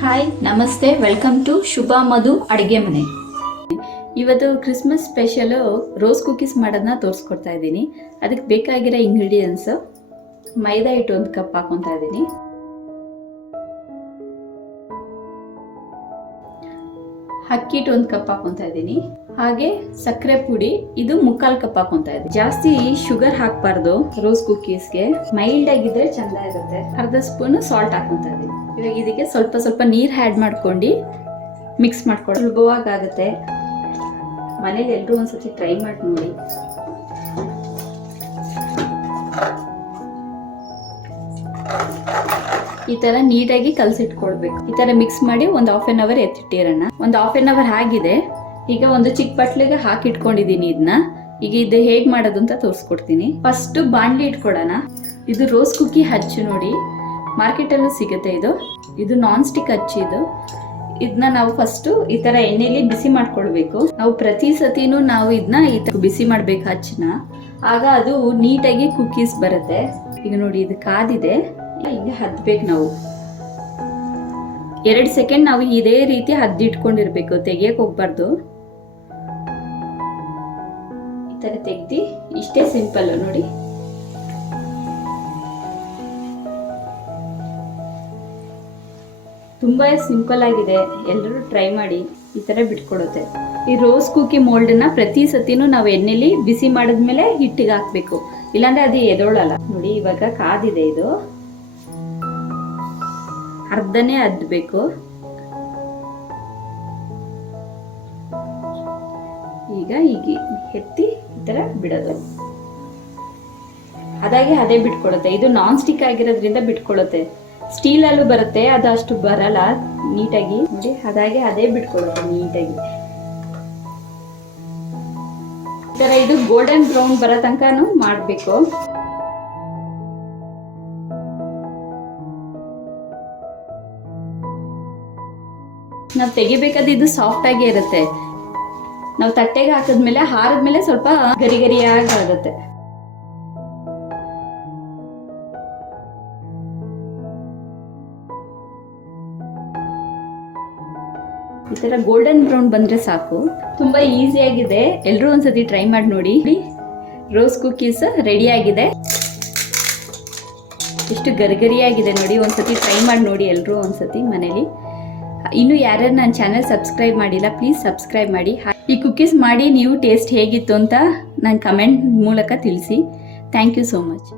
Hi ನಮಸ್ತೆ, welcome to ಶುಭಮಧು ಅಡುಗೆ ಮನೆ. ಇವತ್ತು ಕ್ರಿಸ್ಮಸ್ ಸ್ಪೆಷಲು ರೋಸ್ ಕುಕೀಸ್ ಮಾಡೋದನ್ನ ತೋರಿಸ್ಕೊಡ್ತಾ ಇದ್ದೀನಿ. ಅದಕ್ಕೆ ಬೇಕಾಗಿರೋ ಇಂಗ್ರೀಡಿಯೆಂಟ್ಸ್: ಮೈದಾ ಹಿಟ್ಟು 1 ಕಪ್ ಹಾಕೊತಾ ಇದ್ದೀನಿ, ಅಕ್ಕಿ ಹಿಟ್ಟು 1 ಕಪ್ ಹಾಕೊತಾ ಇದ್ದೀನಿ, ಹಾಗೆ ಸಕ್ಕರೆ ಪುಡಿ ಇದು 3/4 ಕಪ್ ಹಾಕೊತಾ ಇದ್ದೀನಿ. ಜಾಸ್ತಿ ಶುಗರ್ ಹಾಕಬಾರ್ದು ರೋಸ್ ಕುಕೀಸ್ಗೆ, ಮೈಲ್ಡ್ ಆಗಿದ್ರೆ ಚಂದ ಇರುತ್ತೆ. ಅರ್ಧ ಸ್ಪೂನ್ ಸಾಲ್ಟ್ ಹಾಕೊತಾ ಇದ್ದೀನಿ. ಇವಾಗ ಇದಕ್ಕೆ ಸ್ವಲ್ಪ ನೀರು ಆ್ಯಡ್ ಮಾಡ್ಕೊಂಡು ಮಿಕ್ಸ್ ಮಾಡ್ಕೊಂಡು ಸುಲಭವಾಗುತ್ತೆ. ಮನೇಲಿ ಎಲ್ಲರೂ ಒಂದ್ಸತಿ ಟ್ರೈ ಮಾಡಿ ನೋಡಿ. ಈ ತರ ನೀಟಾಗಿ ಕಲಸಿಟ್ಕೊಳ್ಬೇಕು. ಈ ತರ ಮಿಕ್ಸ್ ಮಾಡಿ ಒಂದು 1/2 ಅವರ್ ಎತ್ತಿಟ್ಟಿರೋಣ. ಒಂದು 1/2 ಅವರ್ ಆಗಿದೆ. ಈಗ ಒಂದು ಚಿಕ್ಕ ಬಟ್ಲಿಗೆ ಹಾಕಿಟ್ಕೊಂಡಿದ್ದೀನಿ ಇದನ್ನ. ಈಗ ಇದು ಹೇಗೆ ಮಾಡೋದು ಅಂತ ತೋರಿಸ್ಕೊಡ್ತೀನಿ. ಫಸ್ಟ್ ಬಾಣಲಿ ಇಟ್ಕೊಳ್ಳೋಣ. ಇದು ರೋಸ್ ಕುಕ್ಕಿ ಹಚ್ಚು ನೋಡಿ, ಮಾರ್ಕೆಟಲ್ಲೂ ಸಿಗುತ್ತೆ. ಇದು ನಾನ್ ಸ್ಟಿಕ್ ಹಚ್ಚಿ. ಇದನ್ನ ನಾವು ಫಸ್ಟು ಈ ತರ ಎಣ್ಣೆಲಿ ಬಿಸಿ ಮಾಡ್ಕೊಳ್ಬೇಕು. ನಾವು ಪ್ರತಿ ಸತಿನೂ ನಾವು ಇದನ್ನ ಈ ತರ ಬಿಸಿ ಮಾಡ್ಬೇಕು ಹಚ್ಚನ, ಆಗ ಅದು ನೀಟಾಗಿ ಕುಕ್ಕೀಸ್ ಬರುತ್ತೆ. ಈಗ ನೋಡಿ ಇದು ಕಾದಿದೆ. ಈಗ ಹದ್ಬೇಕು. ನಾವು 2 ಸೆಕೆಂಡ್ ನಾವು ಇದೇ ರೀತಿ ಹದ್ದಿಟ್ಕೊಂಡಿರ್ಬೇಕು, ತೆಗಿಯಕ್ ಹೋಗ್ಬಾರ್ದು. ಈ ತರ ತೆಗ್ದಿ, ಇಷ್ಟೇ ಸಿಂಪಲ್ ನೋಡಿ. ತುಂಬಾ ಸಿಂಪಲ್ ಆಗಿದೆ, ಎಲ್ಲರೂ ಟ್ರೈ ಮಾಡಿ. ಈ ತರ ಬಿಟ್ಕೊಡುತ್ತೆ. ಈ ರೋಸ್ ಕುಕ್ಕಿ ಮೋಲ್ಡ್ನ ಪ್ರತಿ ಸತಿನೂ ನಾವು ಎಣ್ಣೆಲಿ ಬಿಸಿ ಮಾಡಿದ್ಮೇಲೆ ಹಿಟ್ಟಿಗೆ ಹಾಕ್ಬೇಕು, ಇಲ್ಲಾಂದ್ರೆ ಅದು ಎದೋಳಲ್ಲ. ನೋಡಿ ಇವಾಗ ಕಾದಿದೆ. ಇದು ಅರ್ಧನೇ ಅದ್ಬೇಕು. ಈಗ ಎತ್ತಿ ಈ ತರ ಬಿಡೋದು. ಅದೇ ಬಿಟ್ಕೊಡುತ್ತೆ. ಇದು ನಾನ್ ಸ್ಟಿಕ್ ಆಗಿರೋದ್ರಿಂದ ಬಿಟ್ಕೊಳುತ್ತೆ. ಸ್ಟೀಲ್ ಅಲ್ಲೂ ಬರುತ್ತೆ, ಅದು ಅಷ್ಟು ಬರಲ್ಲ ನೀಟಾಗಿ. ನೋಡಿ ಅದೇ ಬಿಟ್ಕೊಳುತ್ತೆ ನೀಟಾಗಿ. ಈ ತರ ಇದು ಗೋಲ್ಡನ್ ಬ್ರೌನ್ ಬರೋ ತನಕನೂ ಮಾಡಬೇಕು. ನಾವು ತೆಗಿಬೇಕಾದ್ರೆ ಇದು ಸಾಫ್ಟ್ ಆಗಿ ಇರುತ್ತೆ. ನಾವು ತಟ್ಟೆಗೆ ಹಾಕಿದ್ಮೇಲೆ ಹಾರಿದ್ಮೇಲೆ ಸ್ವಲ್ಪ ಗರಿಯಾಗಿ ಆಗುತ್ತೆ. ಈ ತರ ಗೋಲ್ಡನ್ ಬ್ರೌನ್ ಬಂದ್ರೆ ಸಾಕು. ತುಂಬಾ ಈಸಿ ಆಗಿದೆ, ಎಲ್ಲರೂ ಒಂದ್ಸತಿ ಟ್ರೈ ಮಾಡಿ ನೋಡಿ. ರೋಸ್ ಕುಕೀಸ್ ರೆಡಿ ಆಗಿದೆ. ಎಷ್ಟು ಗರಿಯಾಗಿದೆ ನೋಡಿ. ಒಂದ್ಸತಿ ಟ್ರೈ ಮಾಡಿ ನೋಡಿ ಎಲ್ಲರೂ ಒಂದ್ಸತಿ ಮನೇಲಿ. ಇನ್ನು ಯಾರ್ಯಾರು ನನ್ನ ಚಾನೆಲ್ ಸಬ್ಸ್ಕ್ರೈಬ್ ಮಾಡಿಲ್ಲ, ಪ್ಲೀಸ್ ಸಬ್ಸ್ಕ್ರೈಬ್ ಮಾಡಿ. ಈ ಕುಕೀಸ್ ಮಾಡಿ ನೀವು ಟೇಸ್ಟ್ ಹೇಗಿತ್ತು ಅಂತ ನನ್ನ ಕಮೆಂಟ್ ಮೂಲಕ ತಿಳಿಸಿ. Thank you so much.